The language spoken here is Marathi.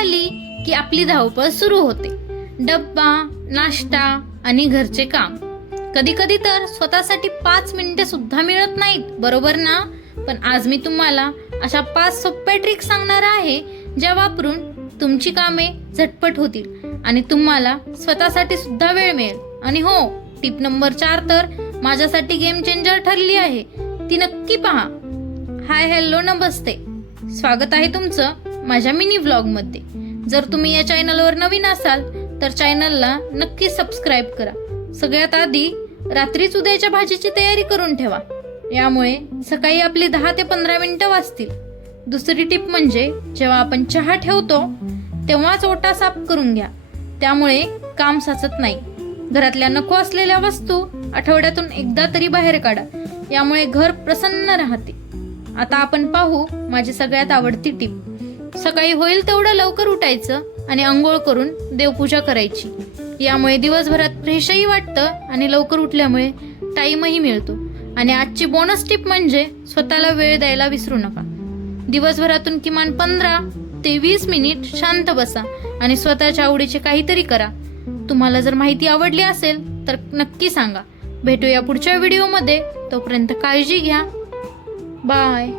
झाली की आपली धावपळ सुरू होते. डब्बा, नाश्ता आणि घरचे काम. कधी कधी तर स्वतःसाठी 5 मिनिटे सुद्धा मिळत नाहीत, बरोबर ना? पण आज मी तुम्हाला अशा 5 सोप्या ट्रिक सांगणार आहे ज्या वापरून तुमची कामे झटपट होतील आणि तुम्हाला स्वतःसाठी सुद्धा वेळ मिळेल. आणि हो, टिप नंबर 4 तर माझ्यासाठी गेम चेंजर ठरली आहे, ती नक्की पहा. हाय, हॅलो, नमस्ते. स्वागत आहे तुमचं माझ्या मिनी व्लॉगमध्ये. जर तुम्ही या चॅनलवर नवीन असाल तर चॅनलला नक्की सबस्क्राईब करा. सगळ्यात आधी रात्रीच उद्याच्या भाजीची तयारी करून ठेवा, यामुळे सकाळी आपली 10 ते 15 मिनिटं वाचतील. दुसरी टिप म्हणजे जेव्हा आपण चहा ठेवतो तेव्हाच ओटा साफ करून घ्या, त्यामुळे काम साचत नाही. घरातल्या नको असलेल्या वस्तू आठवड्यातून एकदा तरी बाहेर काढा, यामुळे घर प्रसन्न राहते. आता आपण पाहू माझी सगळ्यात आवडती टिप. सकाळी होईल तेवढं लवकर उठायचं आणि अंघोळ करून देवपूजा करायची. यामुळे दिवसभरात फ्रेशही वाटतं आणि लवकर उठल्यामुळे टाईमही मिळतो. आणि आजची बोनस टिप म्हणजे स्वतःला वेळ द्यायला विसरू नका. दिवसभरातून किमान 15 ते 20 मिनिट शांत बसा आणि स्वतःच्या आवडीचे काहीतरी करा. तुम्हाला जर माहिती आवडली असेल तर नक्की सांगा. भेटूया पुढच्या व्हिडिओमध्ये. तोपर्यंत काळजी घ्या. बाय.